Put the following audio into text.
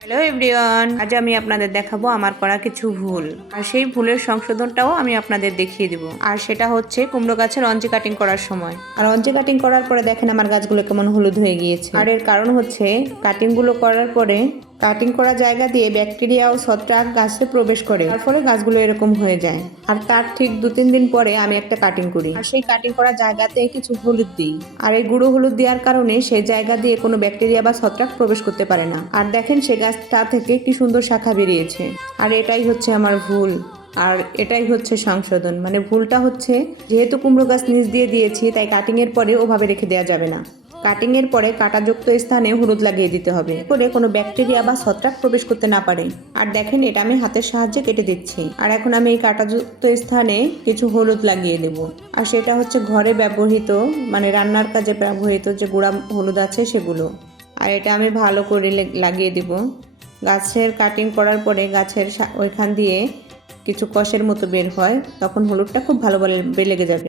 Hello everyone, আজ আমি আপনাদের দেখাবো আমার করা কিছু ভুল, আর সেই ভুলের সংশোধনটাও আমি আপনাদের দেখিয়ে দিব। আর সেটা হচ্ছে কুমড়ো গাছের অঞ্জি কাটিং করার সময়। আর অঞ্জি কাটিং করার পরে দেখেন আমার গাছগুলো কেমন হলুদ হয়ে গিয়েছে। আর এর কারণ হচ্ছে কাটিংগুলো করার পরে কাটিং করা জায়গা দিয়ে ব্যাকটেরিয়া ও ছত্রাক গাছে প্রবেশ করে, তার ফলে গাছগুলো এরকম হয়ে যায়। আর তার ঠিক 2-3 দিন পরে আমি একটা কাটিং করি, আর সেই কাটিং করা জায়গাতে কিছু হলুদ দিই। আর এই গুঁড়ো হলুদ দেওয়ার কারণে সেই জায়গা দিয়ে কোনো ব্যাকটেরিয়া বা ছত্রাক প্রবেশ করতে পারে না। আর দেখেন সে গাছটা থেকে কি সুন্দর শাখা বেরিয়েছে। আর এটাই হচ্ছে আমার ভুল, আর এটাই হচ্ছে সংশোধন। মানে ভুলটা হচ্ছে, যেহেতু কুমড়ো গাছ নিচ দিয়ে দিয়েছি, তাই কাটিংয়ের পরে ওভাবে রেখে দেওয়া যাবে না। কাটিংয়ের পরে কাঁটাযুক্ত স্থানে হলুদ লাগিয়ে দিতে হবে, করে কোনো ব্যাকটেরিয়া বা ছত্রাক প্রবেশ করতে না পারে। আর দেখেন এটা আমি হাতের সাহায্যে কেটে দিচ্ছি। আর এখন আমি এই কাঁটাযুক্ত স্থানে কিছু হলুদ লাগিয়ে দেব। আর সেটা হচ্ছে ঘরে ব্যবহৃত, মানে রান্নার কাজে ব্যবহৃত যে গুঁড়া হলুদ আছে সেগুলো। আর এটা আমি ভালো করে লাগিয়ে দিব। গাছের কাটিং করার পরে গাছের ওইখান দিয়ে কিছু কষের মতো বের হয়, তখন হলুদটা খুব ভালো লেগে যাবে।